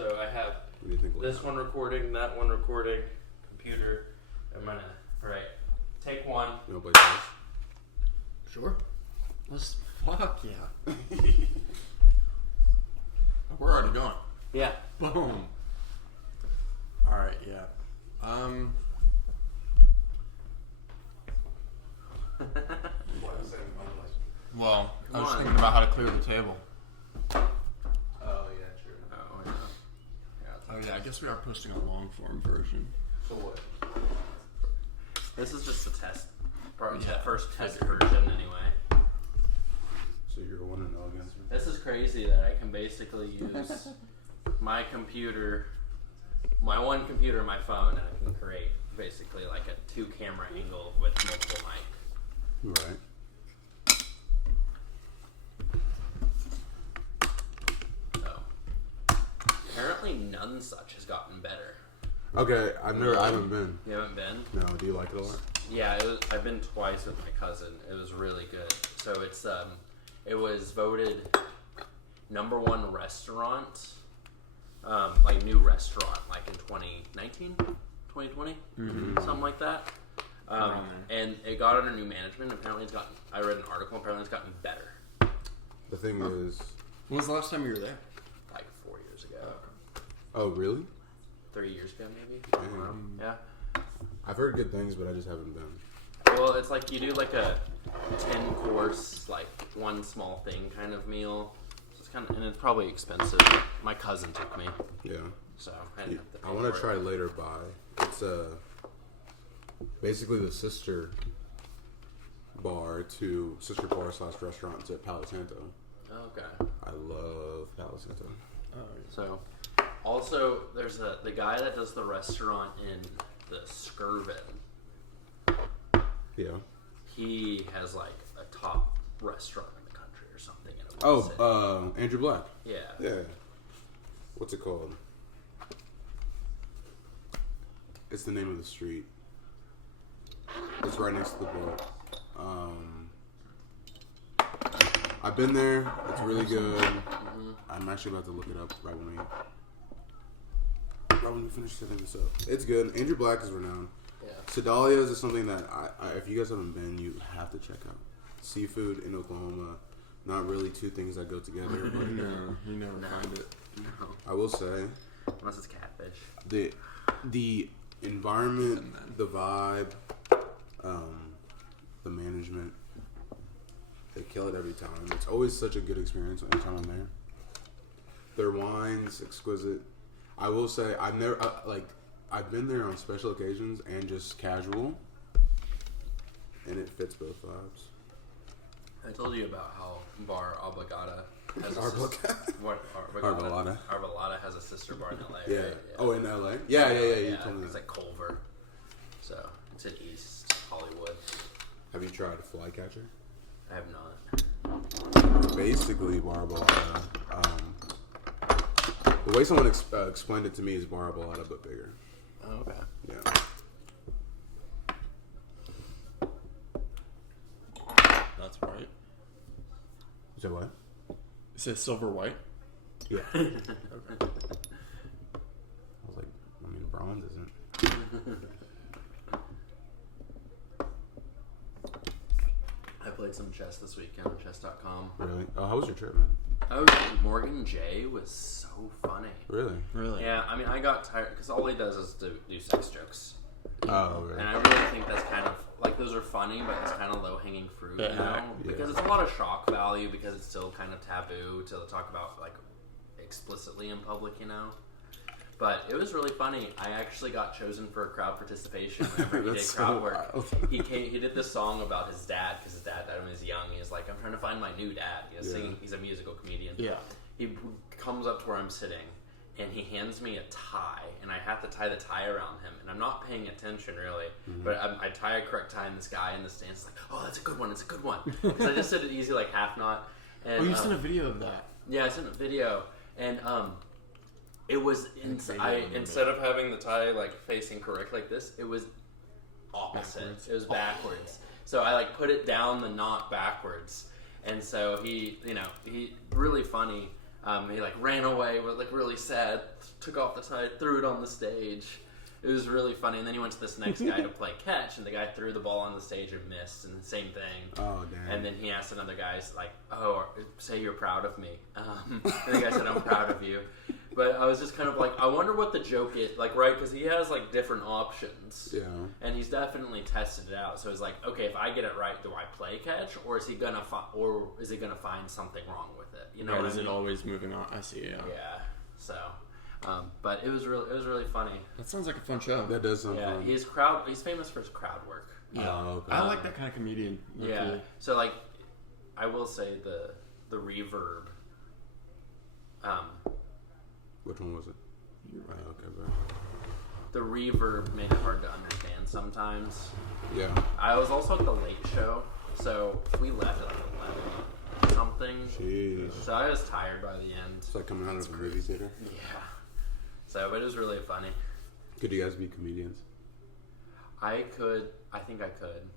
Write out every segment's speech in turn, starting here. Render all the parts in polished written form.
So I have What do you think? this one recording, that one recording, computer. I'm gonna take one. You wanna play chess? Sure. Let's fuck yeah. We're already going. Yeah. Boom. All right. Yeah. Well, I was thinking about how to clear the table. Oh yeah, true. Oh yeah, I guess we are posting a long form version. So what? This is just a test. Yeah. First test version anyway. So you're 1-0 against me? This is crazy that I can basically use my computer, my one computer and my phone, and I can create basically like a 2-camera angle with multiple mic. Right. So apparently none such has gotten better. Okay, I haven't been. You haven't been? No, do you like it a lot? Yeah, I've been twice with my cousin. It was really good. So it was voted #1 restaurant, like new restaurant, like in 2019, 2020, something like that. And it got under new management. Apparently, I read an article. Apparently, it's gotten better. The thing is, When was the last time you were there? Like 4 years ago, oh really? 3 years ago, maybe. Damn. Yeah. I've heard good things, but I just haven't been. Well, it's like you do like a 10-course, like one small thing kind of meal. So it's and it's probably expensive. My cousin took me, Yeah. so I didn't have to pay I want to for try it. later by. It's basically the sister bar/restaurant to Palo Santo. Okay. I love Palo Santo. Oh, So, also, there's the guy that does the restaurant in the Skirvin. Yeah. He has like a top restaurant in the country or something. In a city. Andrew Black. Yeah. Yeah. What's it called? It's the name of the street. It's right next to the boat. I've been there. It's really good. I'm actually about to look it up right when we finish setting this up. It's good. Andrew Black is renowned. Yeah. Sedalia's is something that if you guys haven't been, you have to check out. Seafood in Oklahoma, not really two things that go together. But no, you never find it. No. I will say, Unless it's catfish. the environment, the vibe, the management, they kill it every time. It's always such a good experience every time I'm there. Their wine's exquisite. I will say I've been there on special occasions and just casual, and it fits both vibes. I told you about how Bar Obligata has a Arbolada has a sister bar in LA. Yeah. Right? Oh, in LA? Yeah. You told me It's that. like Culver. So it's in East Hollywood. Have you tried a flycatcher? I have not. It's basically bar bolata. The way someone explained it to me is bar bolata, but bigger. Oh, okay. Yeah. That's right. Is that what? Is it silver white? Yeah. Okay. I was like, I mean, bronze isn't. I played some chess this weekend on chess.com. Really? Oh, how was your trip, man? Morgan J was so funny. Really? Really? Yeah, I mean, I got tired because all he does is do sex jokes. Oh, really? And I really think that's kind of, like, those are funny, but it's kind of low-hanging fruit, you know? Yeah. Because it's a lot of shock value because it's still kind of taboo to talk about, like, explicitly in public, you know? But it was really funny. I actually got chosen for crowd participation whenever he did crowd work. He did this song about his dad because his dad died when he was young. He was like, I'm trying to find my new dad. He was singing. He's a musical comedian. Yeah. He comes up to where I'm sitting, and he hands me a tie, and I have to tie the tie around him. And I'm not paying attention, really. But I tie a correct tie, and this guy in the stands is like, oh, that's a good one. It's a good one. Because I just did it easy, like half knot. And, You sent a video of that. Yeah, I sent a video. And it was instead of having the tie like facing correct like this, it was opposite. Backwards. It was backwards. So I put it down the knot backwards, and so he really funny. He like ran away, was like really sad, took off the tie, threw it on the stage. It was really funny. And then he went to this next guy to play catch, and the guy threw the ball on the stage and missed, and the same thing. Oh, damn. And then he asked another guy, he's like, "Oh, say you're proud of me." And the guy said, "I'm proud of you." But I was just kind of like, I wonder what the joke is, like, right? Because he has like different options, Yeah. and he's definitely tested it out. So he's like, okay, if I get it right, do I play catch, or is he gonna find something wrong with it? You know, Or what is I it mean? always moving on? I see. Yeah. Yeah. So, but it was really funny. That sounds like a fun show. That does sound Yeah, fun. he's famous for his crowd work. Yeah. Oh, okay. I like that kind of comedian. They're Yeah. cool. So like, I will say the reverb. Which one was it? You're right. Oh, okay, bro. The reverb made it hard to understand sometimes. Yeah. I was also at the late show, so we left at like 11 something. Jeez. So I was tired by the end. It's like coming out of a movie theater. Yeah. So, but it was really funny. Could you guys be comedians? I think I could.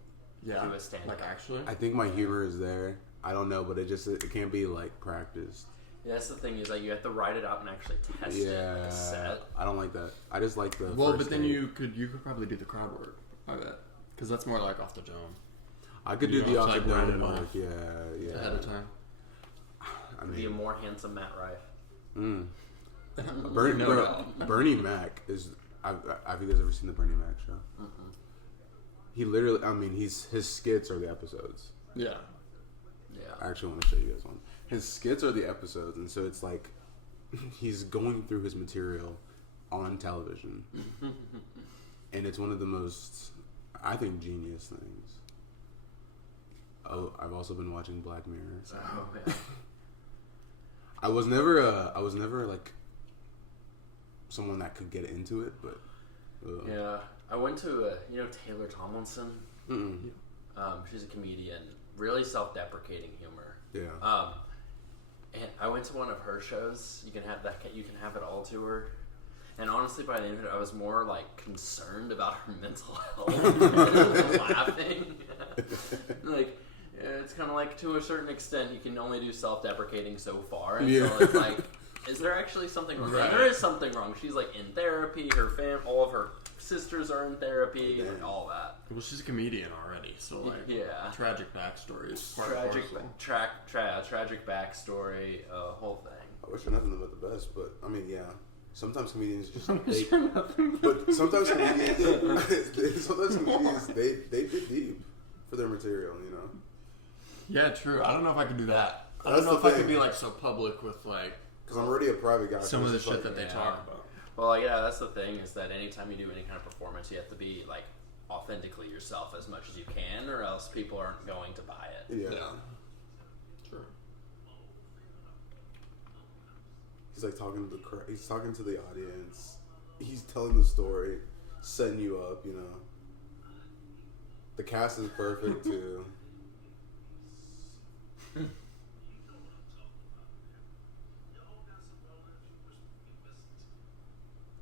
Yeah. Do a stand-up. Like actually. I think my humor is there. I don't know, but it can't be like practiced. Yeah, that's the thing is that you have to write it out and actually test it like a set. I don't like that. I just like the. Well, first but then take. you could probably do the crowd work. I bet. Because that's more like off the dome. I could you do the don't off have the to, like, dome write it work. off. Yeah. Ahead of time. I Be a mean, more handsome Matt Rife. Bernie Mac is. Have you guys ever seen the Bernie Mac show? Mm-mm. He literally. I mean, his skits are the episodes. Yeah. Yeah. I actually want to show you guys one. His skits are the episodes, and so it's like he's going through his material on television, and it's one of the most, I think, genius things. Oh, I've also been watching Black Mirror. So. Oh yeah. I was never like someone that could get into it, but Yeah. I went to Taylor Tomlinson. Mm-mm. She's a comedian. Really self-deprecating humor. Yeah. And I went to one of her shows. You can have it all to her. And honestly, by the end of it, I was more like concerned about her mental health than laughing. Like, it's kind of like to a certain extent, you can only do self-deprecating so far. And so it's like, is there actually something wrong? Right. And there is something wrong. She's like in therapy. All of her sisters are in therapy. Damn. And all that. Well, she's a comedian already, so like, Yeah. tragic backstory is part Tragic, and parcel. tragic backstory, whole thing. I wish for nothing but the best, but I mean, yeah. Sometimes comedians just Wish for nothing but sometimes comedians they dig deep for their material, you know. Yeah, true. I don't know if I could do that. I That's don't know the if I thing. could be like so public with like Because I'm already a private guy. some so of the it's shit just that they yeah. talk about. Well, yeah, that's the thing is that anytime you do any kind of performance, you have to be like authentically yourself as much as you can, or else people aren't going to buy it. Yeah. True. He's like talking to he's talking to the audience. He's telling the story, setting you up, you know. The cast is perfect too.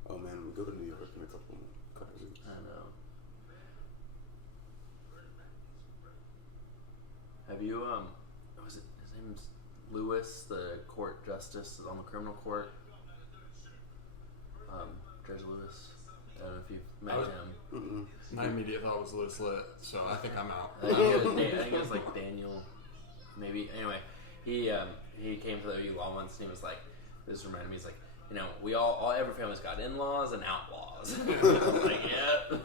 Oh man, we go to New York in a couple weeks. I know. Have you was it his name's Lewis, the court justice on the criminal court? Judge Lewis. I don't know if you've met him. My immediate thought was Liz Lit, so I think I'm out. I think it was like Daniel, maybe. Anyway, he came to the OU law once and he was like, this reminded me, he's like, you know, we all every family's got in-laws and outlaws. I was like, yeah.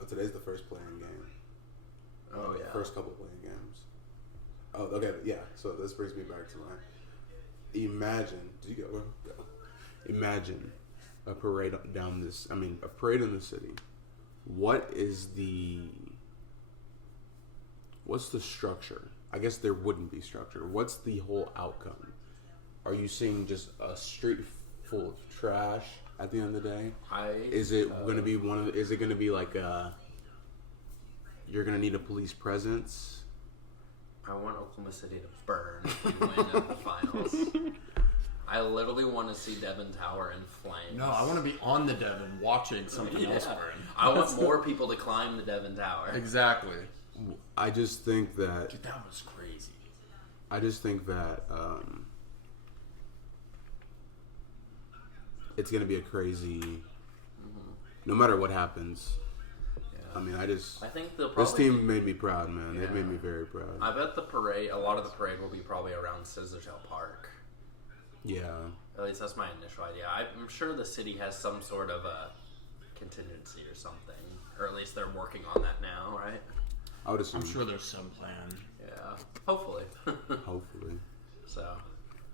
Oh, today's the first playing game. Oh yeah. First couple playing games. Oh, okay, yeah. So this brings me back to my. Imagine. Did you go? Imagine a parade down this. I mean, a parade in the city. What's the structure? I guess there wouldn't be structure. What's the whole outcome? Are you seeing just a street full of trash at the end of the day? Is it going to be is it going to be like you're going to need a police presence? I want Oklahoma City to burn if we win at the finals. I literally want to see Devon Tower in flames. No, I want to be on the Devon watching something else burn. I want more people to climb the Devon Tower. Exactly. I just think that Dude, that was crazy. It's gonna be a crazy. No matter what happens. Yeah. I mean, I think they'll this probably team made me proud, man. Yeah. It made me very proud. I bet a lot of the parade will be probably around Scissortail Park. Yeah. At least that's my initial idea. I'm sure the city has some sort of a contingency or something, or at least they're working on that now, right? I would assume. I'm sure there's some plan. Yeah, hopefully. Hopefully. So,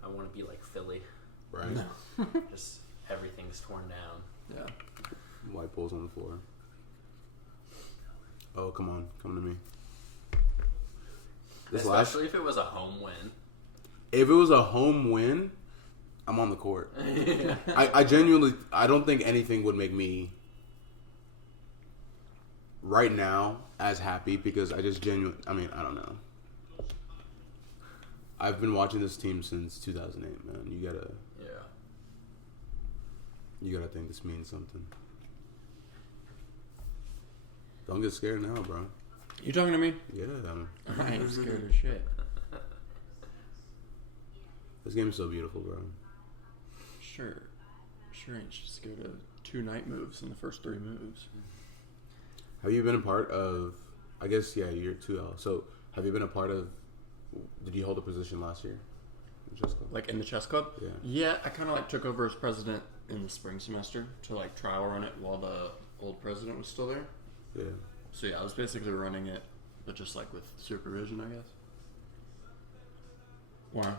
I want to be like Philly. Right? Just everything's torn down. Yeah. White poles on the floor. Oh, come on. Come to me. Especially if it was a home win. If it was a home win, I'm on the court. I genuinely, I don't think anything would make me right now as happy because I just genuinely, I mean, I don't know. I've been watching this team since 2008, man. You gotta think this means something. Don't get scared now, bro. You talking to me? Yeah. I ain't scared of shit. This game is so beautiful, bro. Sure ain't just scared of 2 night moves in the first 3 moves. Have you been a part of, I guess, yeah, you're 2L. So, have you been a part of, did you hold a position last year? Like in the chess club? Yeah. Yeah, I kind of like took over as president in the spring semester to like trial run it while the old president was still there. Yeah. So yeah, I was basically running it, but just like with supervision, I guess. Why?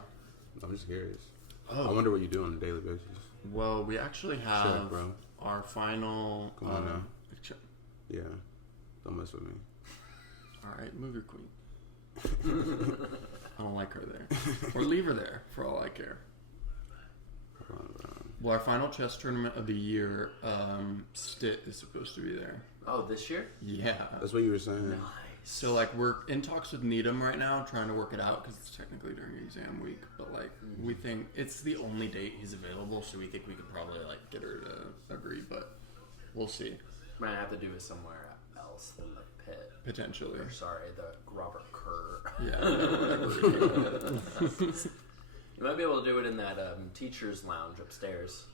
I'm just curious. Oh. I wonder what you do on a daily basis. Well, we actually have Shut, bro. our final. Come on now. Yeah. Don't mess with me. All right, move your queen. I don't like her there. Or leave her there, for all I care. Well, our final chess tournament of the year, Stit is supposed to be there. Oh, this year? Yeah. That's what you were saying. Nice. So, like, we're in talks with Needham right now, trying to work it out, because it's technically during exam week. But, like, we think it's the only date he's available, so we think we could probably, like, get her to agree, but we'll see. Might have to do it somewhere else than the pit. Potentially. Or, sorry, the Robert Kerr. Yeah. You might be able to do it in that teacher's lounge upstairs.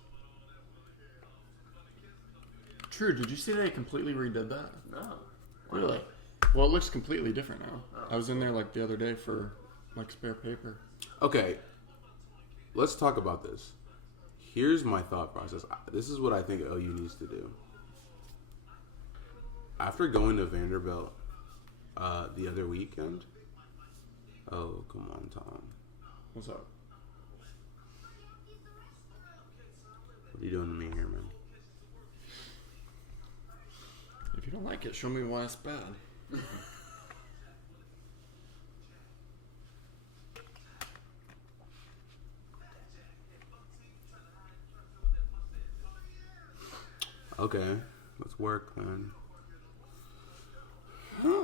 True. Did you see they completely redid that? No. Really? Well, it looks completely different now. Oh. I was in there like the other day for like spare paper. Okay. Let's talk about this. Here's my thought process. This is what I think OU needs to do. After going to Vanderbilt the other weekend. Oh, come on, Tom. What's up? What are you doing to me here, man? If you don't like it, show me why it's bad. Okay, let's work, man. No. Oh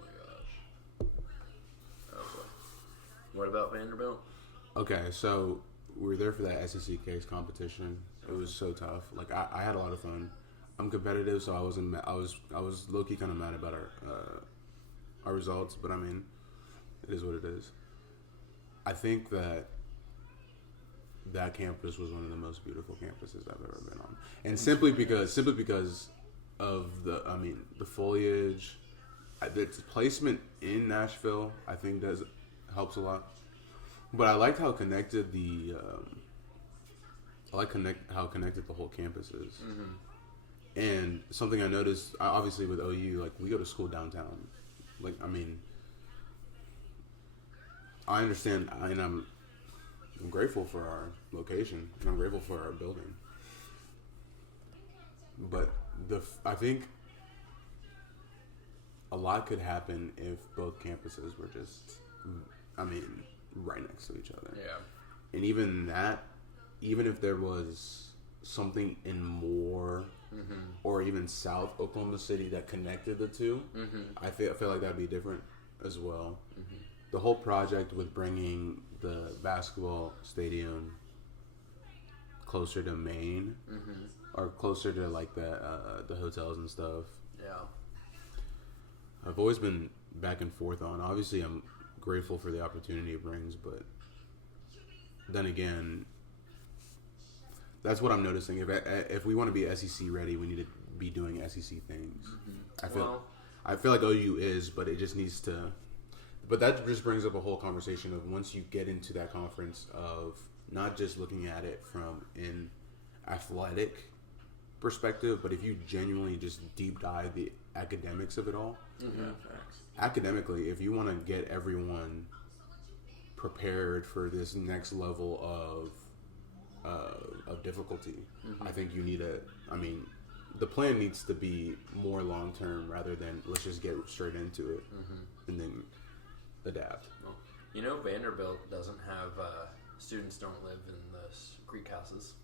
my gosh. Oh boy. What about Vanderbilt? Okay, so we were there for that SEC case competition. It was so tough. Like I had a lot of fun. I'm competitive, so I wasn't. I was low key kind of mad about our results, but I mean, it is what it is. I think that campus was one of the most beautiful campuses I've ever been on, and simply because of the foliage, its placement in Nashville, I think helps a lot. But I liked how connected how connected the whole campus is. Mm-hmm. And something I noticed, obviously with OU, like we go to school downtown. Like I mean, I understand, and I'm grateful for our location, and I'm grateful for our building. But I think a lot could happen if both campuses were just, right next to each other. Yeah. And even if there was something in Moore or even South Oklahoma City that connected the two, I feel like that'd be different as well. The whole project with bringing the basketball stadium closer to Maine or closer to like the hotels and stuff. Yeah. I've always been back and forth on. Obviously, I'm grateful for the opportunity it brings, but then again, that's what I'm noticing. If we want to be SEC ready, we need to be doing SEC things. I feel like OU is, but it just needs to. But that just brings up a whole conversation of once you get into that conference of not just looking at it from an athletic perspective, but if you genuinely just deep dive the academics of it all. Academically, if you want to get everyone prepared for this next level of difficulty, I think you need the plan needs to be more long term rather than let's just get straight into it and then adapt. Well, you know, Vanderbilt doesn't have students don't live in the Greek houses.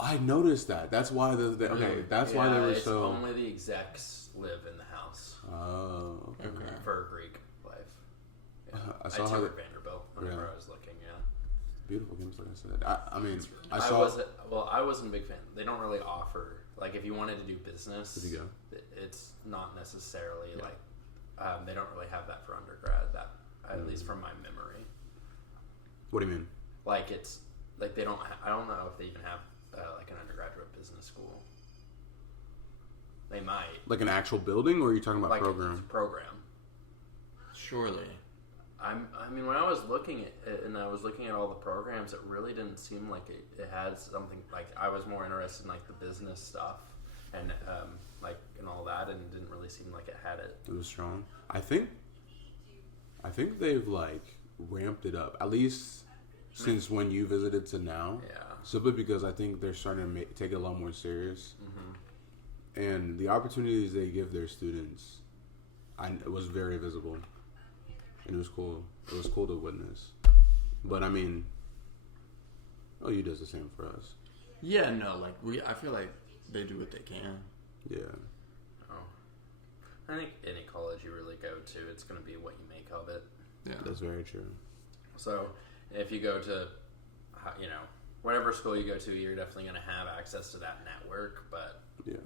I noticed that. That's why why they were it's so. Only the execs live in the house. Oh, okay. For Greek life. Yeah. I saw I how toured Vanderbilt whenever I was looking. Yeah. Beautiful games, like I said. I wasn't a big fan. They don't really offer, like, if you wanted to do business, Did you go? It's not necessarily like they don't really have that for undergrad. That at least from my memory. What do you mean? Like it's like they don't. I don't know if they even have like an undergraduate business school. They might. Like an actual building, or are you talking about like program? Program. Surely. I mean, when I was looking at it, and I was looking at all the programs, it really didn't seem like it had something. Like I was more interested in like the business stuff and and all that, and it didn't really seem like it had it. It was strong. I think they've like ramped it up at least since when you visited to now. Yeah. Simply because I think they're starting to take it a lot more serious, and the opportunities they give their students, it was very visible, and it was cool. It was cool to witness. But I mean, OU does the same for us. Yeah, no, like I feel like they do what they can. Yeah. Oh, I think any college you really go to, it's going to be what you make of it. Yeah, That's very true. So if you go to, whatever school you go to, you're definitely going to have access to that network. But Yeah.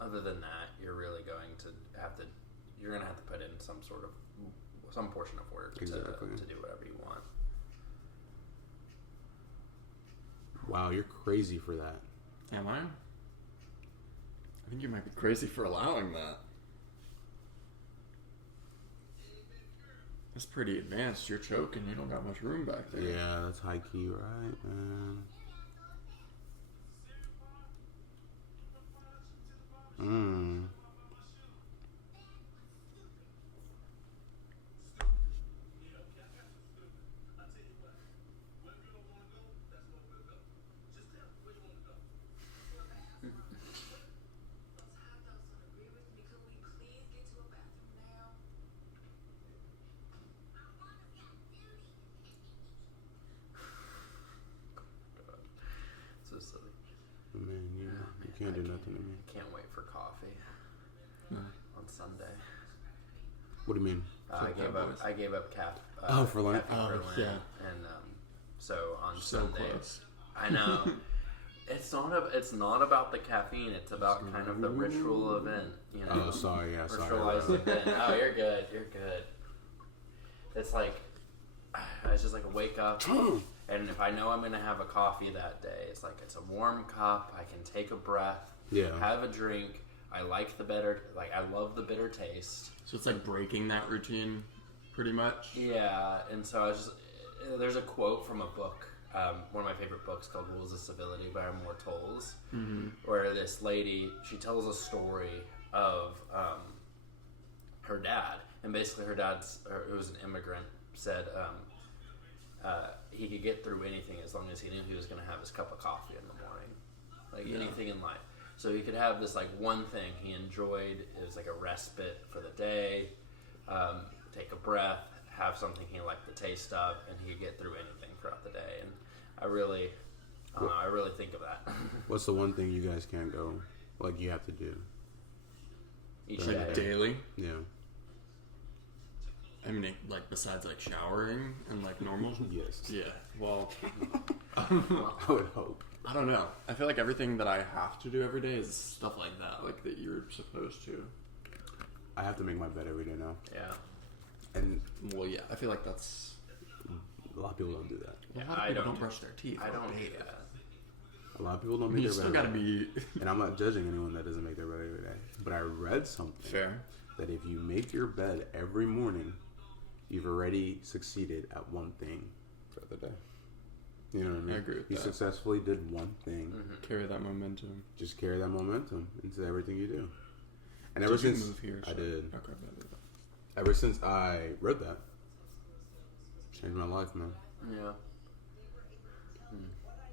other than that, you're really going to have to put in some portion of work Exactly. to do whatever you want. Wow, you're crazy for that. Am I? I think you might be crazy for allowing that. That's pretty advanced. You're choking. You don't got much room back there. Yeah, that's high key, right, man? So silly. Man, you can't do nothing to me. Can't wait for coffee on Sunday. What do you mean? I gave up for Lent? caffeine for Lent, yeah. and so on So Sunday, close. I know. It's not about the caffeine. It's about kind of the ritual event. Oh, sorry. Yeah, sorry. Ritualized event. Oh, you're good. You're good. It's like it's just like a wake up, and if I know I'm gonna have a coffee that day, it's like it's a warm cup. I can take a breath. Yeah. Have a drink. I like the bitter. Like I love the bitter taste. So it's like breaking that routine, pretty much. Yeah, and so I was just there's a quote from a book. One of my favorite books called Rules of Civility by Immortals, where this lady, she tells a story of her dad, and basically her dad, who was an immigrant, said he could get through anything as long as he knew he was going to have his cup of coffee in the morning, like anything in life. So he could have this like one thing he enjoyed. It was like a respite for the day. Take a breath, have something he liked the taste of, and he could get through anything throughout the day. And I don't know. I really think of that. What's the one thing you guys can't go? Like you have to do? Each Like day. daily. Yeah. I mean, like besides like showering and like normal. Yes. Yeah. Well, I would hope. I don't know. I feel like everything that I have to do every day is stuff like that, like that you're supposed to. I have to make my bed every day now. Yeah. And Well, yeah. I feel like that's. a lot of people don't do that. A lot of I people don't don't brush their teeth. I all don't day. do that. A lot of people don't make You their still bed. gotta every day. be And I'm not judging anyone that doesn't make their bed every day. But I read something fair. that if you make your bed every morning, you've already succeeded at one thing for the day. You know what I mean? I agree with you that. successfully did one thing. Carry that momentum. Just carry that momentum into everything you do. And Did ever you since move here? I did, Okay. ever since I read that, changed my life, man. Yeah.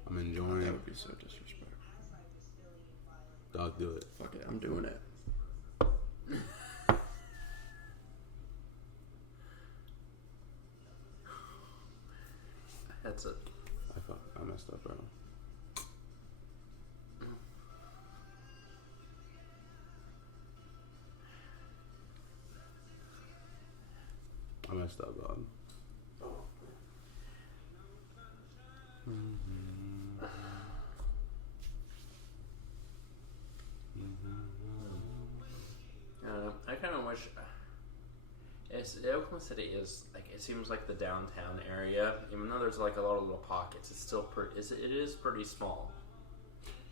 I'm enjoying. That would be so disrespectful. Dog, do it. Fuck it, I'm doing it. That's it. I messed up, bro. I messed up, dog. I kind of wish. Oklahoma City is like it seems like the downtown area, even though there's like a lot of little pockets. It's still it is pretty small.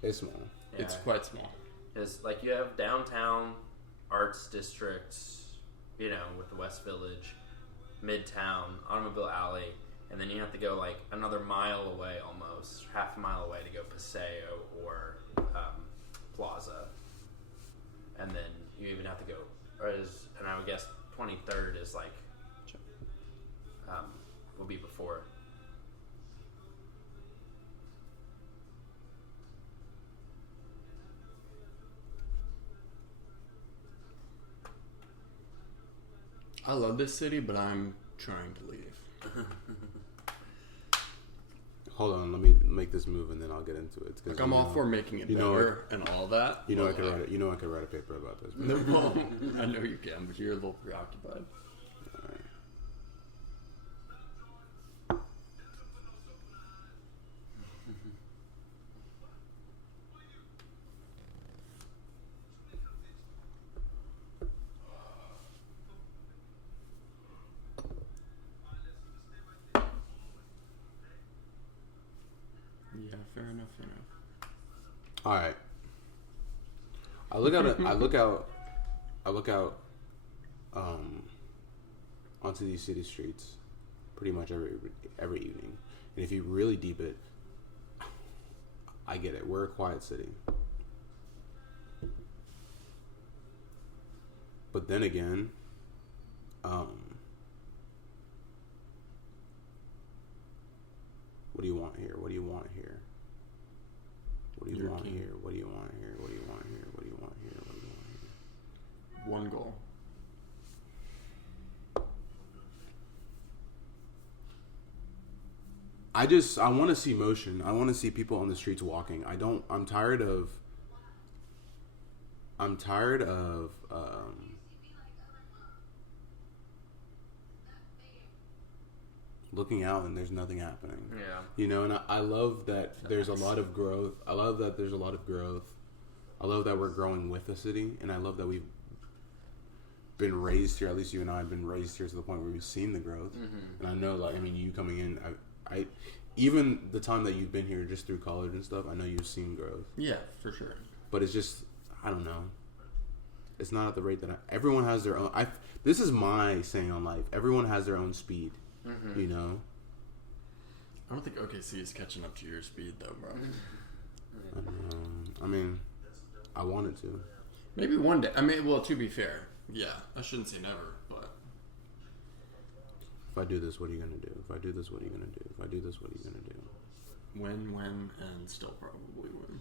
It's small. Yeah. It's quite small. It's like you have downtown, arts district, you know, with the West Village, Midtown, Automobile Alley, and then you have to go like another mile away, almost half a mile away, to go Paseo or Plaza, and then you even have to go. And I would guess 23rd is like will be before. I love this city, but I'm trying to leave. Hold on, let me make this move and then I'll get into it. Like I'm all for making it better and all that. You know, I but, could like, write it. You know, I could write a paper about this. No, well, I know you can, but you're a little preoccupied. Yeah, fair enough. All right. I look out onto these city streets pretty much every evening. And if you really deep it, I get it. We're a quiet city. But then again, what do you want here? What do you want here? What do you want here? What do you want here? What do you want here? What do you want here? What do you want here? One goal. I want to see motion. I want to see people on the streets walking. I'm tired of looking out and there's nothing happening. Yeah. You know, and I love that there's a lot of growth. I love that there's a lot of growth. I love that we're growing with the city, and I love that we've been raised here. At least you and I have been raised here to the point where we've seen the growth. Mm-hmm. And I know, like, I mean, you coming in, I even the time that you've been here just through college and stuff, I know you've seen growth. Yeah, for sure. But it's just, I don't know. It's not at the rate that everyone has their own. This is my saying on life. Everyone has their own speed. Mm-hmm. You know. I don't think OKC is catching up to your speed, though, bro. I mean, I wanted to. Maybe one day. I mean, well, to be fair, yeah, I shouldn't say never, but if I do this, what are you gonna do? If I do this, what are you gonna do? If I do this, what are you gonna do? Win, and still probably win.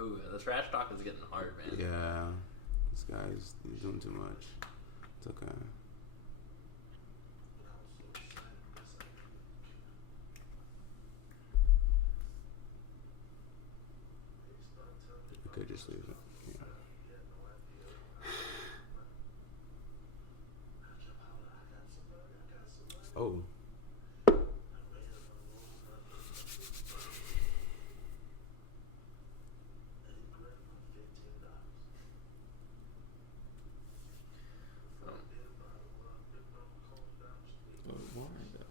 Ooh, the trash talk is getting hard, man. Yeah, this guy's doing too much. It's okay. just leaves it. Yeah. Oh.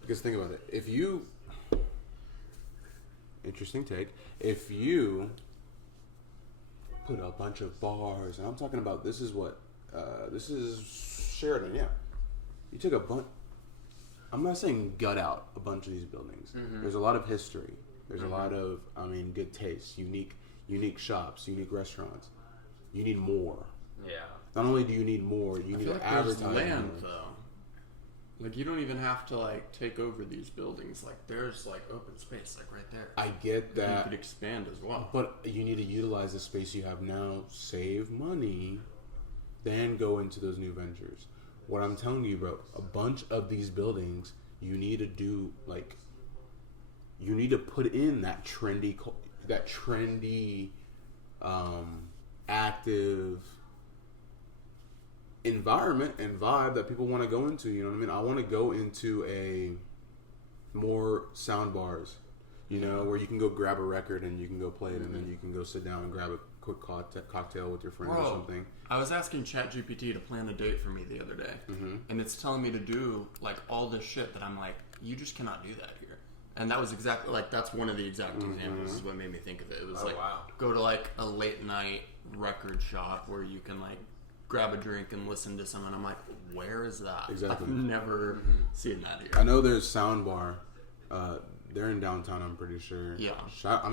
Because think about it. If you... Interesting take. If you put a bunch of bars, and I'm talking about this is what... this is Sheridan, yeah. You took a bunch... I'm not saying gut out a bunch of these buildings. Mm-hmm. There's a lot of history. There's a lot of, good taste, unique shops, unique restaurants. You need more. Yeah. Not only do you need more, you need to advertise land, more. though. Like, you don't even have to, like, take over these buildings. Like, there's, like, open space, like, right there. I get that. You could expand as well. But you need to utilize the space you have now, save money, then go into those new ventures. What I'm telling you, bro, a bunch of these buildings, you need to do, like, you need to put in that trendy, active environment and vibe that people want to go into. You know what I mean? I want to go into a more sound bars, you know, where you can go grab a record and you can go play it, and then you can go sit down and grab a quick cocktail with your friends or something. I was asking ChatGPT to plan a date for me the other day, and it's telling me to do like all this shit that I'm like, you just cannot do that here. And that was exactly like, that's one of the exact examples. Is what made me think of it. It was go to like a late night record shop where you can like grab a drink and listen to someone. I'm like, where is that? Exactly. I've never seen that here. I know there's Sound Bar. They're in downtown, I'm pretty sure. Yeah. Shout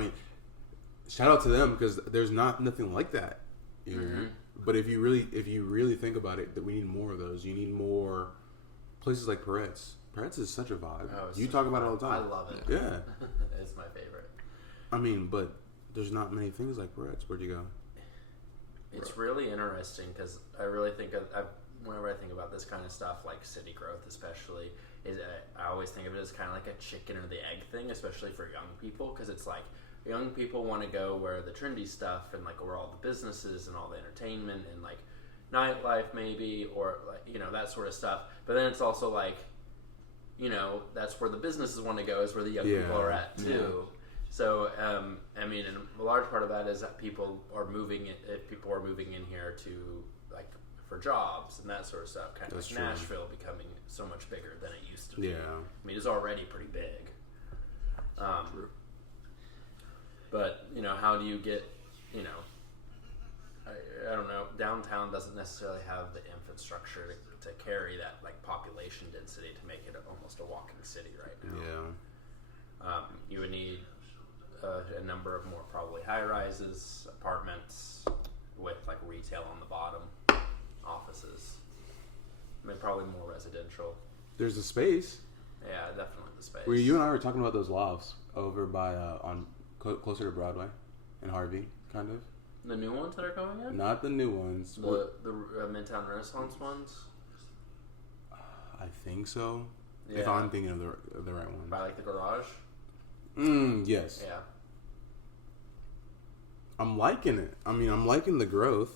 out to them, because there's nothing like that here. But if you really think about it, that we need more of those. You need more places like Peretz. Peretz is such a vibe. You talk about it all the time. I love it. Yeah. It's my favorite. I mean, but there's not many things like Peretz. Where'd you go? It's really interesting, because I really think whenever I think about this kind of stuff, like city growth especially, I always think of it as kind of like a chicken or the egg thing, especially for young people, because it's like young people want to go where the trendy stuff and like where all the businesses and all the entertainment and like nightlife maybe, or like, you know, that sort of stuff. But then it's also like, you know, that's where the businesses want to go, is where the young people are at too. Yeah. So, I mean, and a large part of that is that people are moving in here to, like, for jobs and that sort of stuff. Kind of like Nashville becoming so much bigger than it used to be. Yeah. I mean, it's already pretty big. But, you know, how do you get, you know, I don't know, downtown doesn't necessarily have the infrastructure to carry that, like, population density to make it almost a walking city right now. Yeah. You would need a number of more probably high-rises, apartments with like retail on the bottom, offices. I mean, probably more residential. There's the space. Yeah, definitely the space. Well, you and I were talking about those lofts over by closer to Broadway in Harvey, kind of. The new ones that are going in? Not the new ones. The Midtown Renaissance ones. I think so. Yeah. If I'm thinking of the right one. By like the garage. Yes. Yeah. I'm liking it. I mean, I'm liking the growth.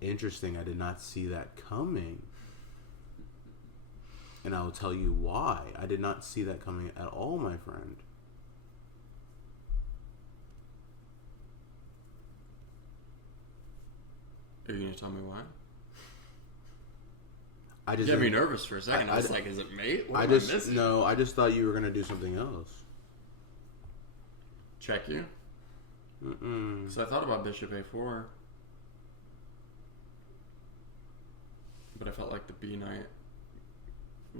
Interesting. I did not see that coming. And I will tell you why. I did not see that coming at all, my friend. Are you going to tell me why? I just you got me nervous for a second. I was like, is it mate? What I missing? No, I just thought you were going to do something else. Check you? So I thought about Bishop A4. But I felt like the B night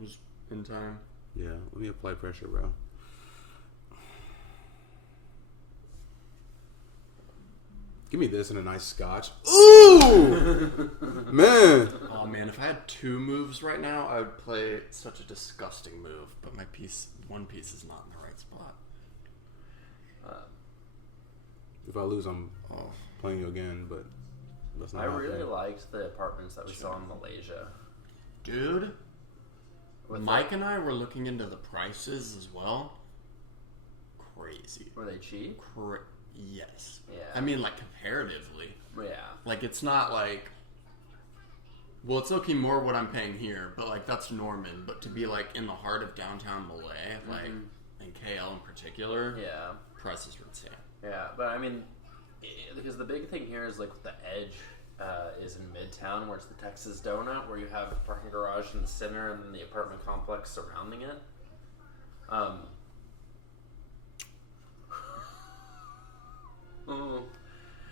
was in time. Yeah, let me apply pressure, bro. Give me this and a nice scotch. Ooh! Man! Oh, man, if I had two moves right now, I would play such a disgusting move. But one piece is not in the right spot. If I lose, I'm playing you again, but that's not happening. really liked the apartments that we saw in Malaysia. Dude, Mike and I were looking into the prices as well. crazy. Were they cheap? Yes. Yeah. I mean, like, comparatively. Yeah. Like, it's not like... Well, it's looking more what I'm paying here, but, like, that's Norman. But to be, like, in the heart of downtown Malay, like, in KL in particular, Yeah. prices are insane. Yeah, but I mean, because the big thing here is like the edge is in Midtown, where it's the Texas Donut, where you have the parking garage in the center and then the apartment complex surrounding it.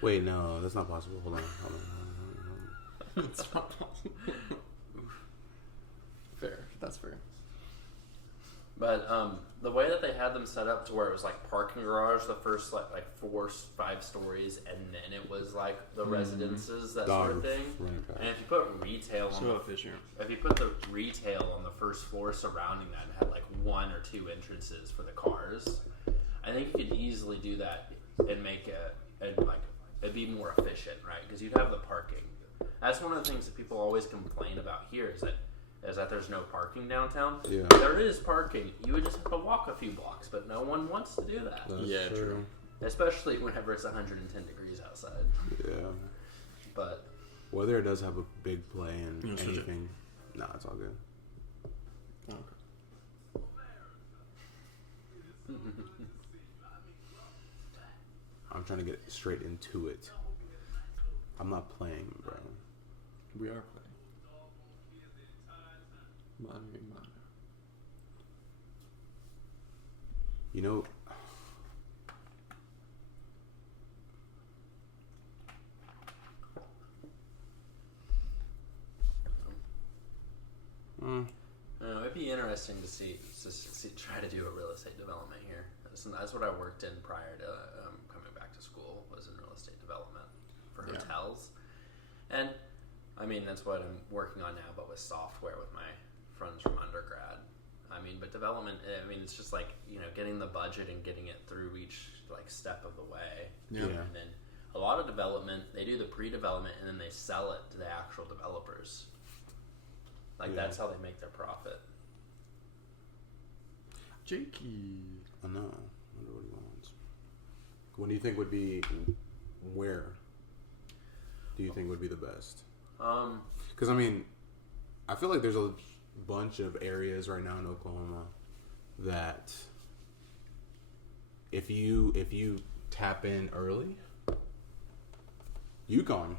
Wait, no, that's not possible. Hold on. It's not possible. Fair. That's fair. But the way that they had them set up to where it was like parking garage, the first like 4-5 stories, and then it was like the residences, that sort of thing. And if you put retail on if you put the retail on the first floor surrounding that and had like 1 or 2 entrances for the cars, I think you could easily do that and make it, and like it'd be more efficient, right? Because you'd have the parking. That's one of the things that people always complain about here is that there's no parking downtown. Yeah. There is parking. You would just have to walk a few blocks, but no one wants to do that. That's true. Especially whenever it's 110 degrees outside. Yeah. But weather does have a big play in anything. No, it's all good. Okay. I'm trying to get straight into it. I'm not playing, bro. We are playing. Money. You know, it'd be interesting to see try to do a real estate development here. That's what I worked in prior to coming back to school, was in real estate development for hotels. And I mean, that's what I'm working on now, but with software with my friends from undergrad. I mean, but development, I mean, it's just like, you know, getting the budget and getting it through each like step of the way. Yeah. And then a lot of development, they do the pre-development and then they sell it to the actual developers. Like that's how they make their profit. Jakey. I know. I wonder what he wants. What do you think would be, where do you think would be the best? Because I mean, I feel like there's a bunch of areas right now in Oklahoma that if you tap in early, Yukon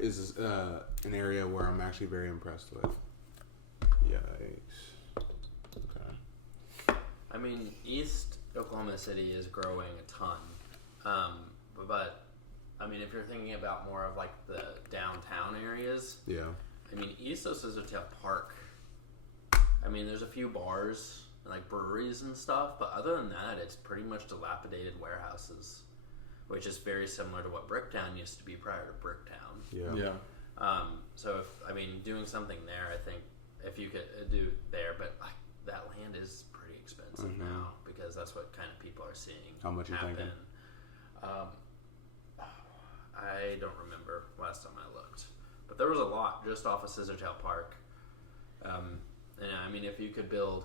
is an area where I'm actually very impressed with. Yikes. Okay. I mean, East Oklahoma City is growing a ton, but I mean, if you're thinking about more of like the downtown areas, I mean, East Osazotail Park, I mean, there's a few bars and like breweries and stuff, but other than that, it's pretty much dilapidated warehouses, which is very similar to what Bricktown used to be prior to Bricktown. Yeah. So if, I mean, doing something there, I think if you could do there, but like, that land is pretty expensive now because that's what kind of people are seeing. How much happen. You thinking? I don't remember last time I looked, but there was a lot just off of Scissortail Park. And I mean, if you could build,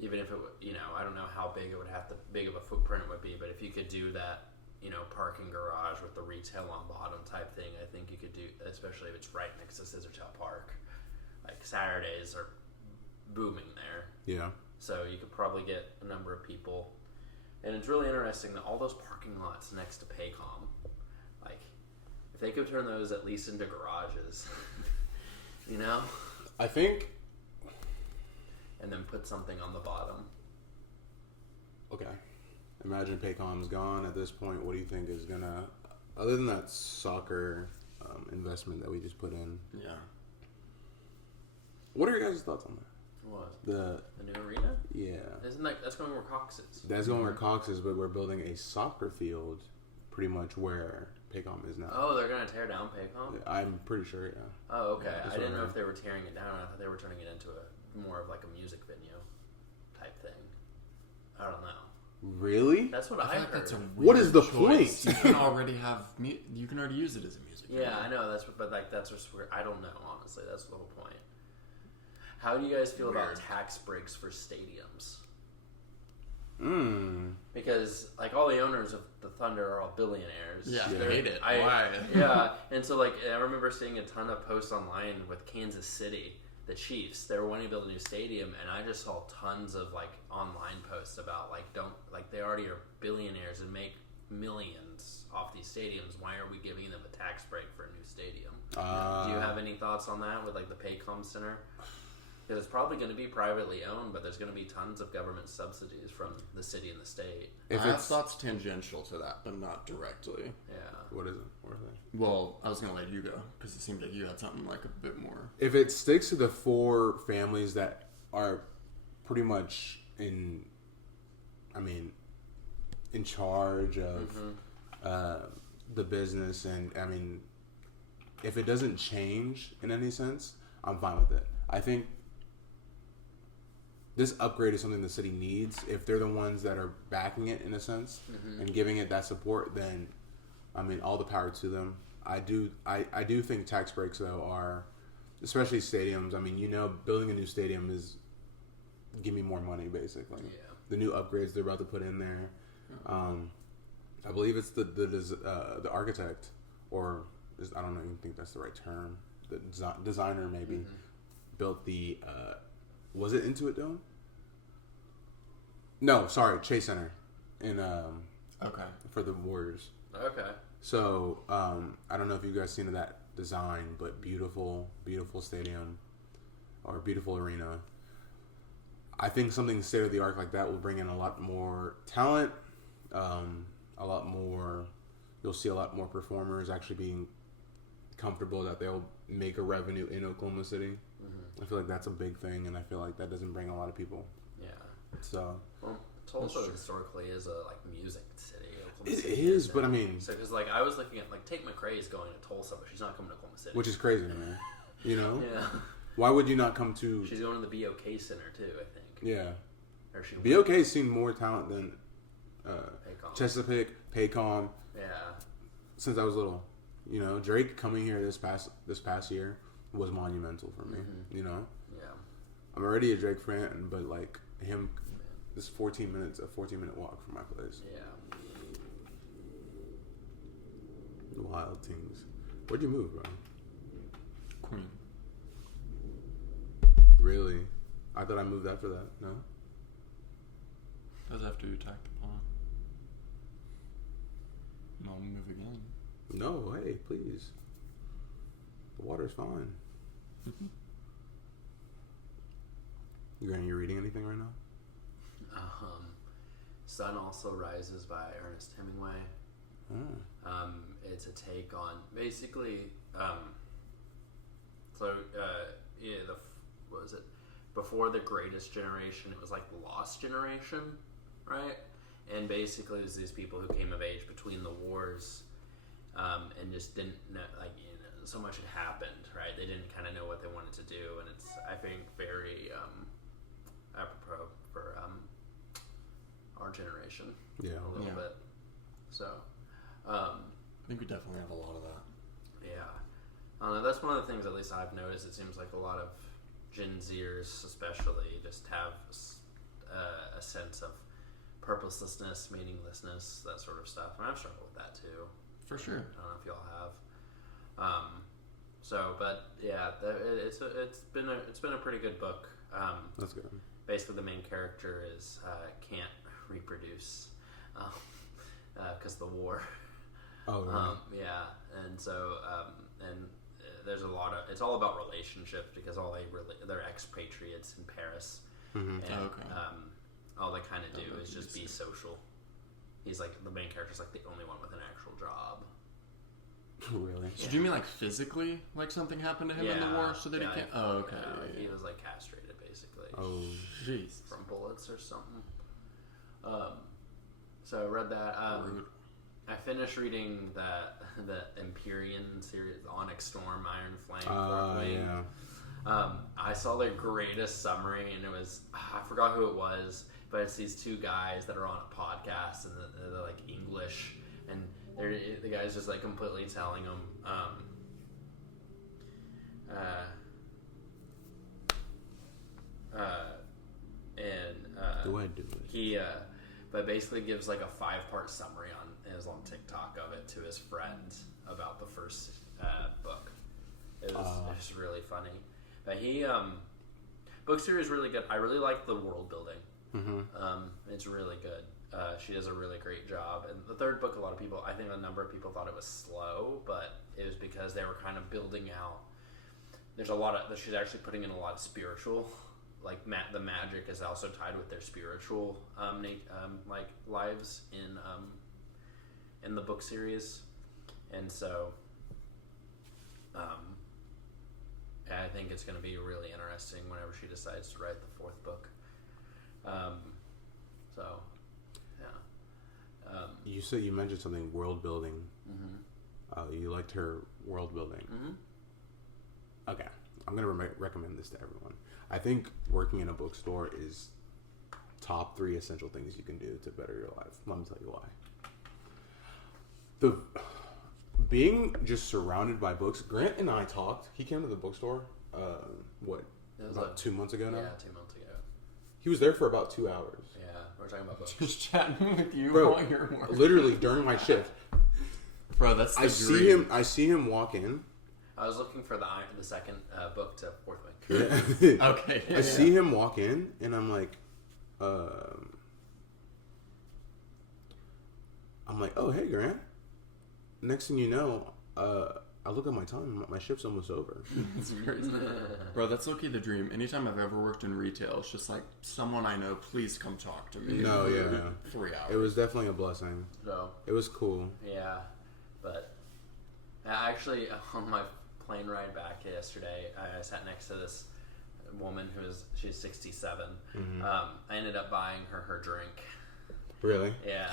even if it, you know, I don't know how big it would have to, big of a footprint it would be, but if you could do that, you know, parking garage with the retail on bottom type thing, I think you could do, especially if it's right next to Scissortail Park. Like Saturdays are booming there. Yeah. So you could probably get a number of people. And it's really interesting that all those parking lots next to Paycom, like, if they could turn those at least into garages, you know? I think. And then put something on the bottom. Okay. Imagine Paycom's gone at this point. What do you think is gonna, other than that soccer investment that we just put in? Yeah. What are your guys' thoughts on that? What? The new arena? Yeah. Isn't that's going where Cox is? That's going where Cox is, but we're building a soccer field pretty much where Paycom is now. Oh, they're going to tear down Paycom? I'm pretty sure, yeah. Oh, okay. Yeah, I didn't know if they were tearing it down. I thought they were turning it into a more of like a music venue type thing. I don't know. Really? That's what I heard. That's a What is the choice. point? You can already have you can already use it as a music venue. Yeah, I know. That's what, but like that's just where I don't know. Honestly, that's the whole point. How do you guys feel about tax breaks for stadiums? Because like all the owners of the Thunder are all billionaires. Yeah, I hate it. Why? Yeah, and so like I remember seeing a ton of posts online with Kansas City, the Chiefs. They were wanting to build a new stadium, and I just saw tons of like online posts about they already are billionaires and make millions off these stadiums. Why are we giving them a tax break for a new stadium? Do you have any thoughts on that with like the Paycom Center? Because it's probably going to be privately owned, but there's going to be tons of government subsidies from the city and the state. I have thoughts tangential to that, but not directly. Yeah. What is it? What are they? Well, I was going to let you go, because it seemed like you had something like a bit more. If it sticks to the 4 families that are pretty much in charge of the business, and I mean, if it doesn't change in any sense, I'm fine with it. I think this upgrade is something the city needs. If they're the ones that are backing it in a sense and giving it that support, then I mean, all the power to them. I do think tax breaks though are, especially stadiums. I mean, building a new stadium is give me more money basically. Yeah. The new upgrades they're about to put in there. I believe it's the architect, or I don't even think that's the right term. The designer maybe built the. Was it Intuit Dome? No, sorry, Chase Center, in for the Warriors. Okay. So I don't know if you guys seen that design, but beautiful, beautiful stadium or beautiful arena. I think something state of the art like that will bring in a lot more talent, a lot more. You'll see a lot more performers actually being comfortable that they'll make a revenue in Oklahoma City. I feel like that's a big thing, and I feel like that doesn't bring a lot of people. Yeah. So. Well, Tulsa historically is a music city. It is, but I mean, so because I was looking at Tate McRae is going to Tulsa, but she's not coming to Oklahoma City, which is crazy, man. Yeah. Why would you not come to? She's going to the BOK Center too, I think. Yeah. Or she BOK's seen more talent than Paycom. Chesapeake, Paycom. Yeah. Since I was little, Drake coming here this past year was monumental for me. Yeah. I'm already a Drake fan, but like him, this 14-minute walk from my place. Yeah. The wild things. Where'd you move, bro? Queen. Really? I thought I moved after that. No? Does after you attacked the pond. No, I'll move again. No, hey, please. The water's fine. You reading anything right now? Sun Also Rises by Ernest Hemingway. It's a take on basically what was it? Before the Greatest Generation, it was like the Lost Generation, right? And basically it was these people who came of age between the wars and just didn't know, so much had happened, right? They didn't kind of know what they wanted to do, and it's, I think, very apropos for our generation. Yeah. A little bit. So I think we definitely have a lot of that. Yeah. That's one of the things, at least I've noticed. It seems like a lot of Gen Zers especially just have a sense of purposelessness, meaninglessness, that sort of stuff. And I've struggled with that too. For sure. I don't know if y'all have. But yeah, it's been a pretty good book. That's good. Basically, the main character is can't reproduce because the war. Oh, right. Yeah, and so there's a lot of, it's all about relationships because they're expatriates in Paris, and all they kind of do is just be social. He's like, the main character's like the only one with an actual job. Really? So do you mean like physically, like something happened to him in the war, so that he can't? Oh, okay. He was like castrated basically. Oh, jeez. From bullets or something. So I read that. I finished reading the Empyrean series, Onyx Storm, Iron Flame, Fourth Wing. Yeah. I saw their greatest summary, and it was, I forgot who it was, but it's these two guys that are on a podcast, and they're like English, and the guy's just like completely telling them, Go ahead, do it. he but basically gives like a 5-part summary on TikTok of it to his friend about the first book. It was really funny. But he book series really good. I really like the world building. Mm-hmm. It's really good. She does a really great job. And the third book, I think a number of people thought it was slow, but it was because they were kind of building out. There's a lot of, she's actually putting in a lot of spiritual, like the magic is also tied with their spiritual like lives in the book series, and so I think it's going to be really interesting whenever she decides to write the 4th book. So yeah. You mentioned something, world building. Mm-hmm. You liked her world building. Mm-hmm. Okay, I'm gonna recommend this to everyone. I think working in a bookstore is top 3 essential things you can do to better your life. Let me tell you why. Being just surrounded by books. Grant and I talked. He came to the bookstore. About 2 months ago now. Yeah, 2 months ago. He was there for about 2 hours. Yeah, we're talking about books. Just chatting with you Bro, while you're working. Literally during my shift. Bro, that's the dream. I see him walk in. I was looking for the second book to 4th book. Okay. I see him walk in, and I'm like, oh, hey, Grant. Next thing you know, I look at my time. My shift's almost over. That's crazy. Bro, that's low-key the dream. Anytime I've ever worked in retail, it's just like, someone I know, please come talk to me. No, yeah. 3 hours. It was definitely a blessing. So, it was cool. Yeah, but actually, on my plane ride back yesterday, I sat next to this woman she's 67. Mm-hmm. I ended up buying her drink. Really? Yeah.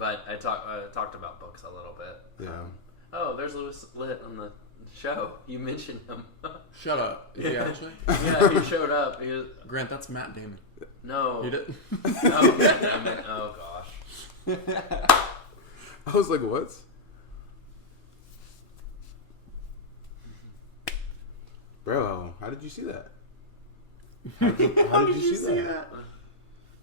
But I talked about books a little bit. Yeah. There's Lewis Litt on the show. You mentioned him. Shut up. Is he actually? Yeah, he showed up. He was, Grant, that's Matt Damon. no. He did? Oh gosh. I was like, what? Bro, how did you see that? How did you see that?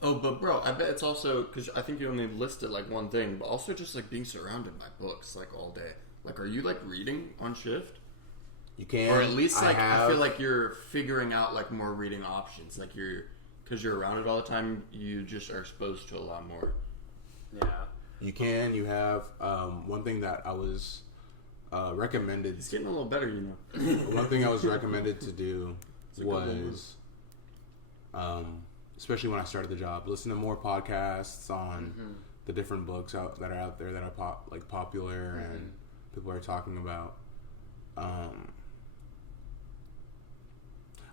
Oh, but bro, I bet it's also because I think you only listed like one thing, but also just like being surrounded by books like all day. Like, are you like reading on shift? You can, or at least like I feel like you're figuring out like more reading options. Like because you're around it all the time, you just are exposed to a lot more. Yeah. You can. You have one thing that I was recommended. It's getting a little better, you know. One thing I was recommended to do was, especially when I started the job, listen to more podcasts on the different books that are out there that are popular and people are talking about.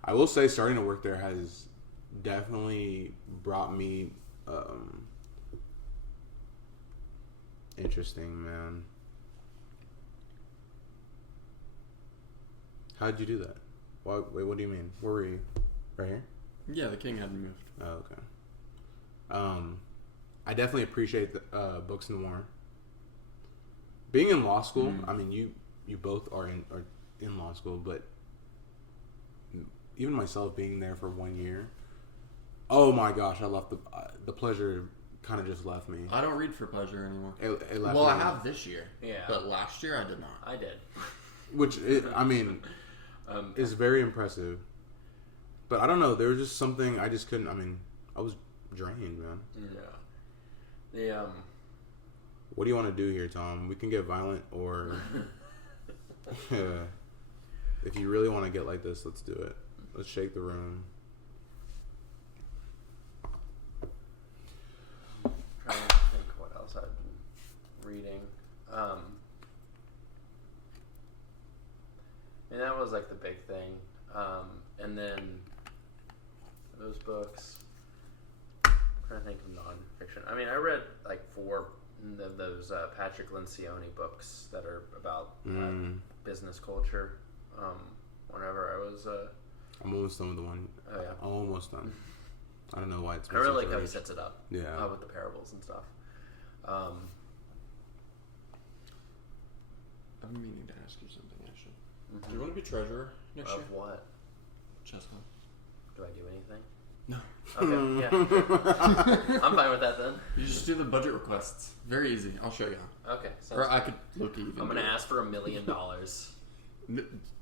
I will say starting to work there has definitely brought me interesting, man. How'd you do that? Wait, what do you mean? Where were you? Right here? Yeah, the king hadn't moved. Oh, okay. I definitely appreciate the books and more. Being in law school, I mean, you both are in law school, but even myself being there for 1 year, oh my gosh, I left the pleasure kind of just left me. I don't read for pleasure anymore. It left well, me. I have this year. Yeah. But last year I did not. I did. Which, is very impressive. But I don't know, there was just something I just couldn't, I was drained, man. Yeah. What do you want to do here, Tom? We can get violent, or if you really want to get like this, let's do it. Let's shake the room. Trying to think what else I've been reading. And that was like the big thing. And then those books. I'm trying to think of nonfiction. I mean, I read like 4 of those Patrick Lencioni books that are about business culture. Whenever I was I'm almost done with the one. Oh yeah. I'm almost done. I don't know why it's. I really like how he sets it up. Yeah. With the parables and stuff. I've been meaning to ask you something, actually. Do you want to be treasurer next year? Of what? Chess Club. Do I do anything? No. Okay, yeah. I'm fine with that then. You just do the budget requests. Very easy. I'll show you. Okay. Or I could look even. I'm gonna ask for $1 million.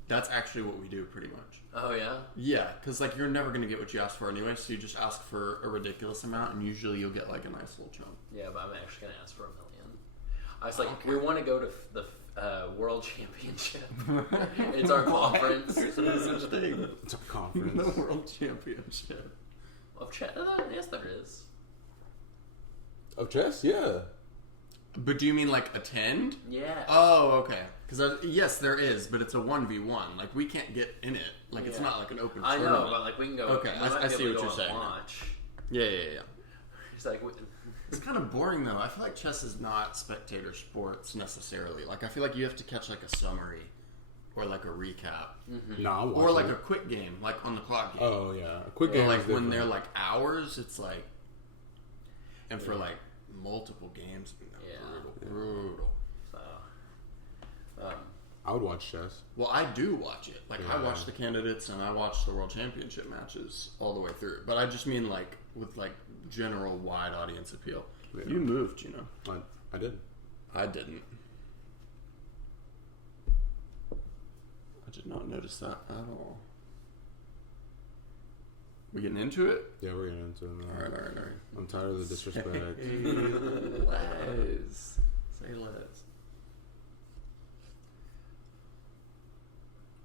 That's actually what we do pretty much. Oh yeah. Yeah, because like you're never gonna get what you ask for anyway, so you just ask for a ridiculous amount, and usually you'll get like a nice little chunk. Yeah, but I'm actually gonna ask for $1 million. I was like, we want to go to the World Championship. It's our conference. There's no such thing. It's a conference. The World Championship. Of chess? Yes, there is. Of chess? Yeah. But do you mean like attend? Yeah. Oh, okay. Because yes, there is, but it's a 1v1. Like we can't get in it. Like it's not like an open I tournament. know, but like we can go. Okay, we might I be see able what to you're go saying. and Watch. Yeah. It's like It's kind of boring though. I feel like chess is not spectator sports necessarily. Like I feel like you have to catch like a summary or like a recap. No, I'll watch Or like it. a quick game, like on the clock game. Oh yeah, a quick Or game. like is when different. they're like hours, it's like, and for like multiple games, brutal. so. I would watch chess. Well, I do watch it. Like I Yeah. watch the candidates and I watch the World Championship matches all the way through. But I just mean like with like general wide audience appeal. Yeah. You moved, you know. I did. I didn't. I did not notice that at all. We getting into it? Yeah, we're getting into it. Man. All right. I'm tired of the disrespect. Les. Say Les.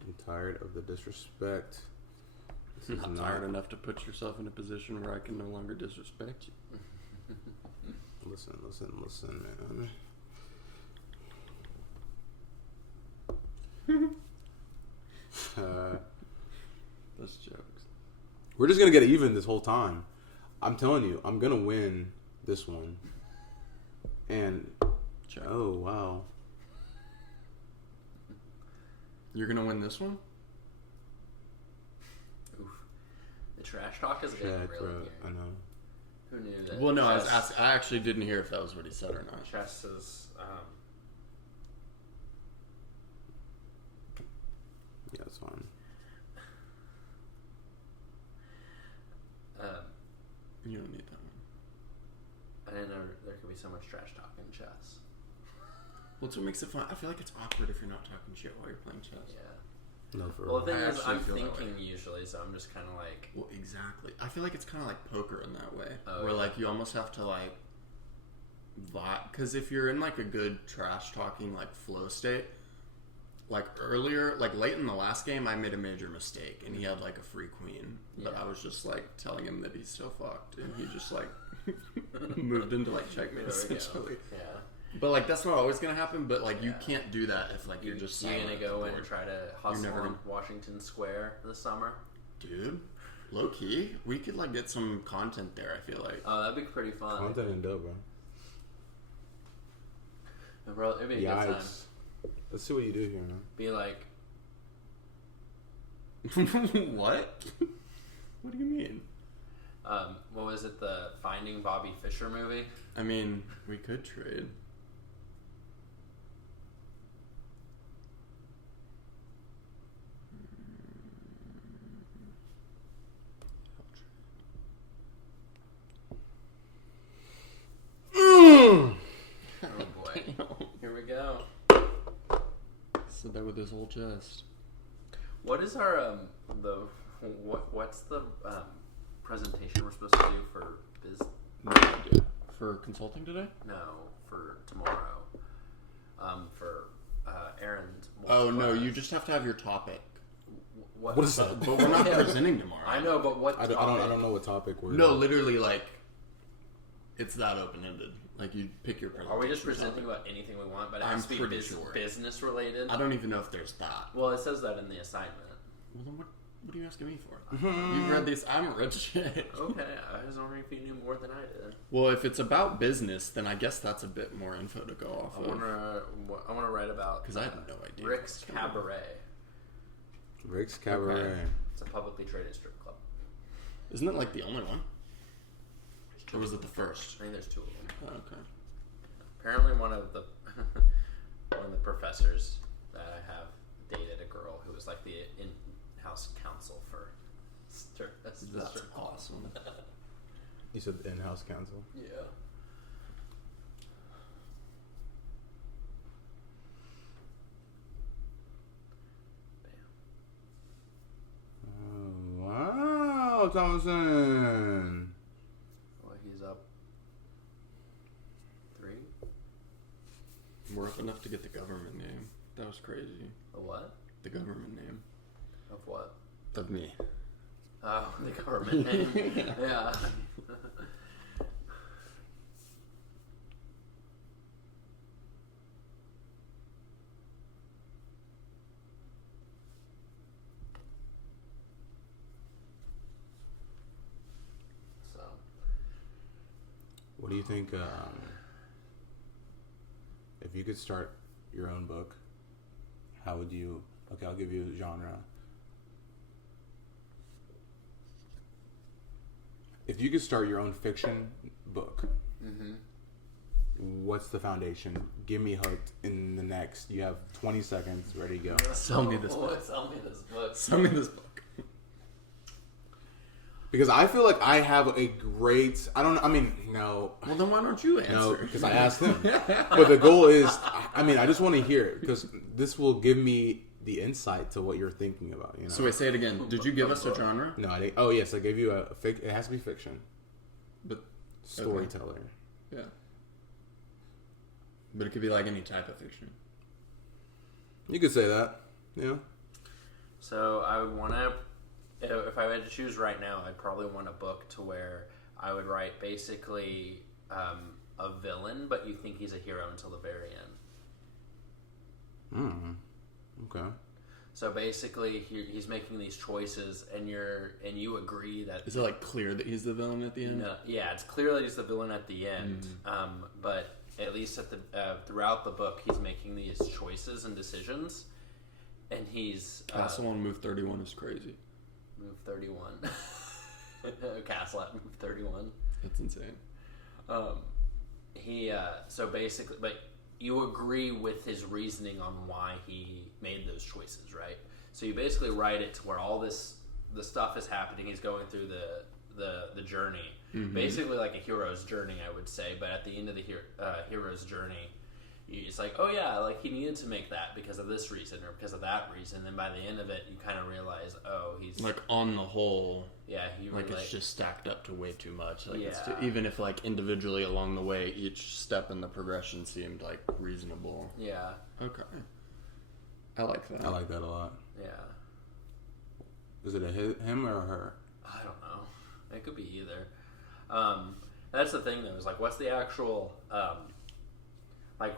I'm tired of the disrespect. This is Not tired enough to put yourself in a position where I can no longer disrespect you. Listen, man. Those jokes. We're just gonna get even this whole time. I'm telling you, I'm gonna win this one. And Check. oh wow, You're gonna win this one? Oof. The trash talk is getting check, real bro. here. I know. Who knew that? Well, no, I was chess- asking. I actually didn't hear if that was what he said or not. Chess is. Yeah, it's fine. You don't need that one. I didn't know there could be so much trash talk in chess. Well, it's what makes it fun. I feel like it's awkward if you're not talking shit while you're playing chess. Yeah. No, for Well, real. the thing I is, actually I'm feel that thinking usually, so I'm just kind of like. Well, exactly. I feel like it's kind of like poker in that way, Oh, where yeah. like you almost have to like vibe. Because if you're in like a good trash talking like flow state, like earlier, like late in the last game, I made a major mistake, and he had like a free queen, but Yeah. I was just like telling him that he's still fucked, and he just like moved into like checkmate There we go. essentially. Yeah. But like that's not always gonna happen. But like you can't do that if like you're just You're silent gonna at the go in board. and try to hustle never on gonna- Washington Square this summer. Dude, low key, we could like get some content there. I feel like. Oh, that'd be pretty fun. Content and dope, bro. Bro, it'd be a good time. Yikes. Let's see what you do here, man. Be like, What? What do you mean? what was it? The Finding Bobby Fischer movie? I mean, we could trade. Oh boy. Here we go. Said that with his whole chest. What is our what's the presentation we're supposed to do for No idea. For consulting today? for tomorrow? For Aaron's. Oh no, you just have to have your topic. What is that? But we're not Yeah. presenting tomorrow. I know, but what? I don't know what topic we're. No, literally, like it's that open ended. Like you pick your presentation. Are we just topic. presenting about anything we want? But it I'm has to be pretty sure. business related. I don't even know if there's that. Well, it says that in the assignment. Well, then what are you asking me for? You've read these. I haven't read shit. Okay, I was wondering if you knew more than I did. Well, if it's about business, then I guess that's a bit more info to go off I of. want to write about Because I have no idea. Rick's Cabaret. Rick's Cabaret. Okay. It's a publicly traded strip club. Isn't it like the only one? Or was it the first? I think there's two of them. Oh, okay. Apparently, one of the professors that I have dated a girl who was like the in-house counsel for That's strip club. awesome. You said the in-house counsel. Yeah. Oh, wow, Thomason. Well, he's up 3. We're up enough to get the government name. That was crazy. A what? The government name. Of what? Of me. Oh, the government name. Yeah. So. What do you think, if you could start your own book, how would you, okay, I'll give you a genre. If you could start your own fiction book, what's the foundation? Give me hooked in the next, you have 20 seconds, ready to go. Sell me this book. Sell me this book. Sell me this book. Because I feel like I have a great, I don't know, I mean, no. Well, then why don't you answer? No, because I asked him. But the goal is, I mean, I just want to hear it because this will give me the insight to what you're thinking about. You know. So wait, say it again. Did you give us a genre? No, I didn't. Oh yes, I gave you a fake. It has to be fiction. But Storyteller. yeah. But it could be like any type of fiction. You could say that. Yeah. So I would want to, if I had to choose right now, I'd probably want a book to where I would write basically a villain, but you think he's a hero until the very end. Okay. So basically, he's making these choices, and you agree that Is it like clear that he's the villain at the end? no, yeah, it's clear that he's the villain at the end. But at least at the throughout the book, he's making these choices and decisions, and he's Castle on Move 31 is crazy. Move 31. Castle at Move 31. That's insane. So basically, but you agree with his reasoning on why he made those choices, right? So you basically write it to where all the stuff is happening. He's going through the journey, basically like a hero's journey, I would say. But at the end of the hero's journey, it's like, oh yeah, like he needed to make that because of this reason or because of that reason. And by the end of it, you kind of realize, oh, he's Like on the whole, yeah, it's just stacked up to way too much. Like Yeah. even if like individually along the way, each step in the progression seemed like reasonable. yeah, Okay. I like that. I like that a lot. yeah. Is it a him or a her? I don't know. It could be either. That's the thing, though. Is like, what's the actual, like,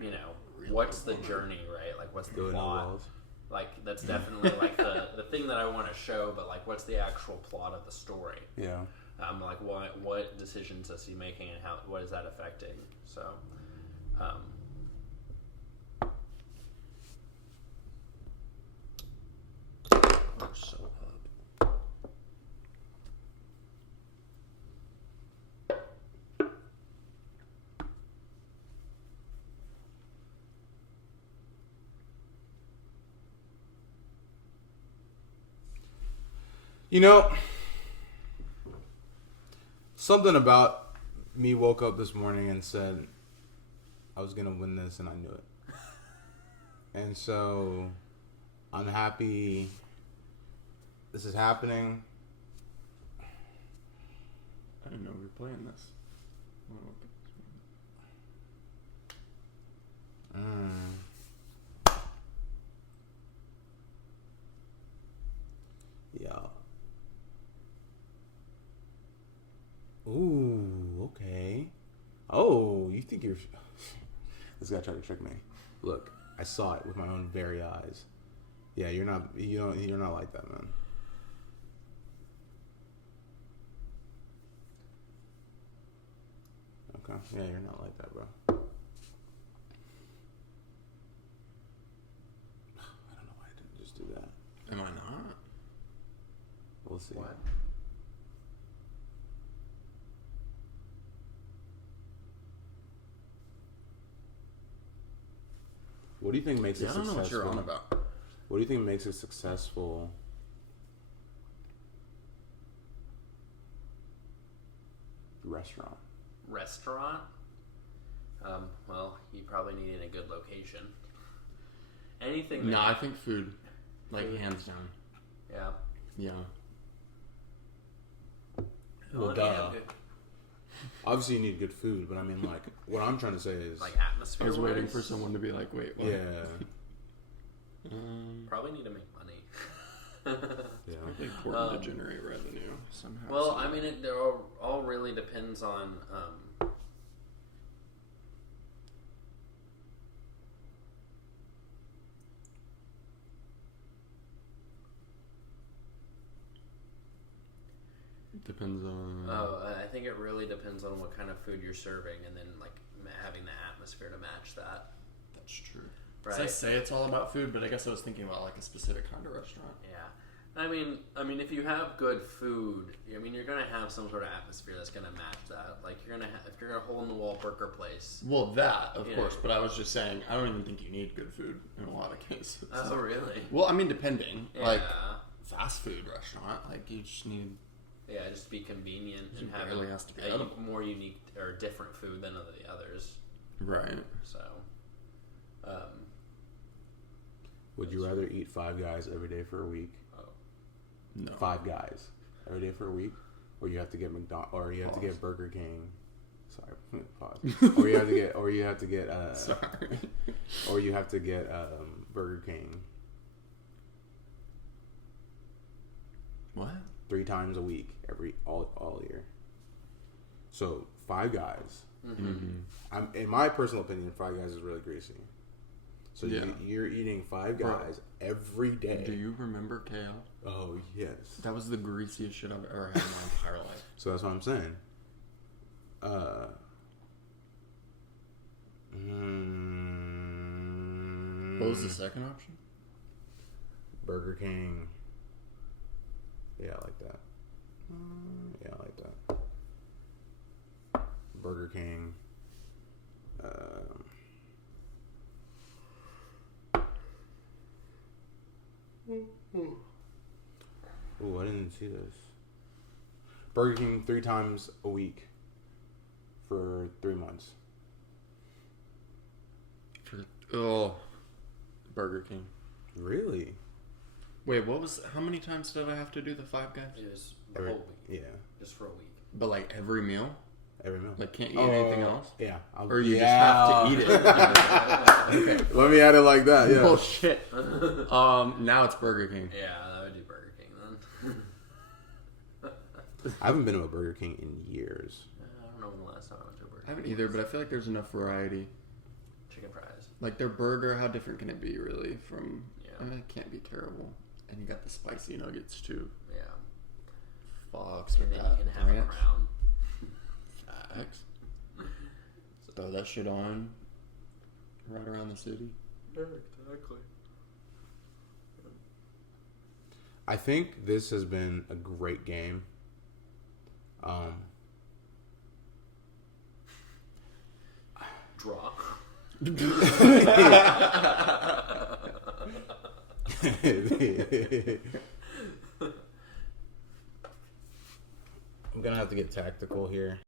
you know, what's the journey, right? Like, what's the Go into plot? walls. Like, that's definitely like the thing that I want to show. But like, what's the actual plot of the story? Yeah. Like, what decisions is he making, and what is that affecting? So, We're so up. You know, something about me woke up this morning and said I was gonna win this, and I knew it. And so I'm happy this is happening. I didn't know we were playing this. Yeah. Ooh, okay. Oh, you think you're... This guy tried to trick me. Look, I saw it with my own very eyes. Yeah, you're not like that, man. Okay, yeah, you're not like that, bro. I don't know why I didn't just do that. Am I not? We'll see. what? What do you think makes Yeah, it I don't know successful? what you're on about. What do you think makes it successful restaurant. Restaurant. Well, you probably need in a good location. Anything. No, I think food. Like, hands down. Yeah. Yeah. Well, yeah, duh. good. Obviously, you need good food, but I mean, like, what I'm trying to say is, Like I atmosphere. was waiting for someone to be like, wait, what? yeah, Probably need to make money. yeah. Probably important to generate revenue somehow. Well, I mean, it all really depends on. Depends on. I think it really depends on what kind of food you're serving, and then like having the atmosphere to match that. That's true. Right. So I say it's all about food, but I guess I was thinking about like a specific kind of restaurant. Yeah. I mean, if you have good food, I mean, you're gonna have some sort of atmosphere that's gonna match that. Like you're gonna if you're a hole in the wall burger place. Well, that of Yeah. course, but I was just saying I don't even think you need good food in a lot of cases. Oh, really? Well, I mean, depending. Yeah. Like fast food restaurant, like you just need. Yeah, just be convenient and It have barely has to be a edible. more unique or different food than the others. Right. So, Would you rather eat Five Guys every day for a week? No. Five Guys every day for a week, or you have to get or you have to Pause. get Burger King. Sorry, pause. or you have to get, Sorry. or you have to get Burger King What? 3 times a week all year. So Five Guys. Mm-hmm. In my personal opinion, Five Guys is really greasy. So Yeah. you're eating Five Guys every day. Do you remember KL? Oh yes. That was the greasiest shit I've ever had in my entire life. So that's what I'm saying. What was the second option? Burger King. Yeah, I like that. Yeah, I like that. Burger King. Oh, I didn't see this. Burger King 3 times a week for 3 months. Burger King. Really? Wait, how many times did I have to do the Five Guys? it was the whole week, Yeah, just for a week. But like every meal? every meal. Like can't eat anything else? Yeah. Or you just have to eat it? Okay. Let me add it like that, yeah. Bullshit. Now it's Burger King. Yeah, I would do Burger King then. I haven't been to a Burger King in years. I don't know when the last time I went to a Burger I King. haven't either, but I feel like there's enough variety. Chicken fries. Like their burger, how different can it be really from... Yeah. I mean, it can't be terrible. And you got the spicy nuggets too. Yeah. Fox And with then you that. can have a ranch. crown. Facts. Throw that shit on. Right around the city. Yeah, exactly. I think this has been a great game. Draw. I'm gonna have to get tactical here.